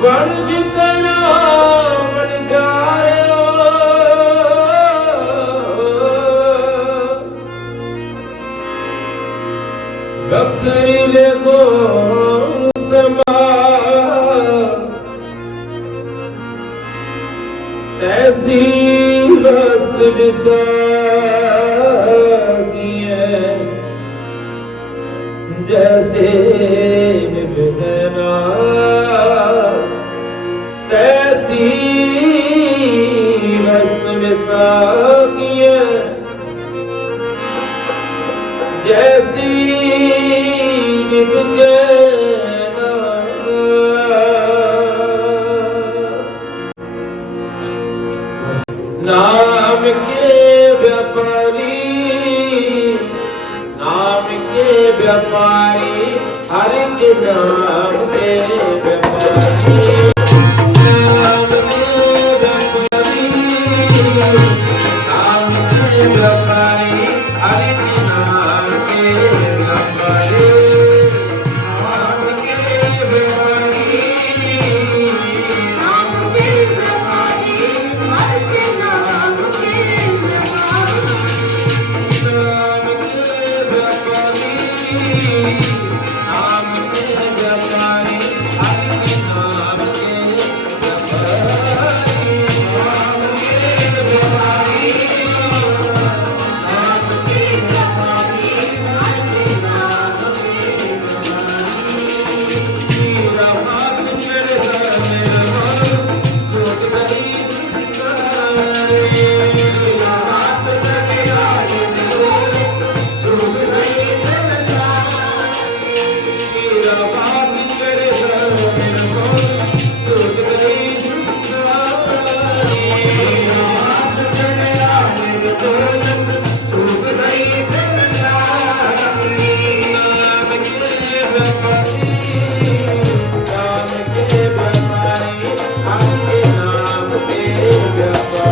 ਵਣ ਜਿਤਨਾ ਵਣ ਜਾਰਿਓ ਗਖਰੀ ਲੈ ਗੋ ਸਮਾ ਤੈਸੀ ਰਸ ਵਿਸਾਗੀਏ ਜੈਸੀ ਨਿਭਨਾ ਨਾਮ ਕੇ ਵਪਾਰੀ ਨਾਮ ਕੇ ਵਪਾਰੀ ਹਰ ਕੇ ਨਾਮ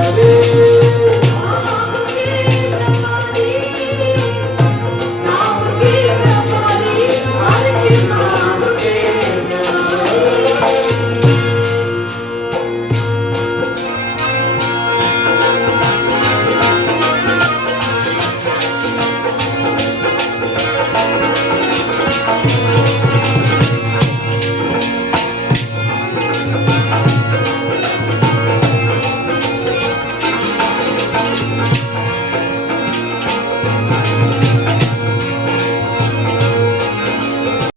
Everybody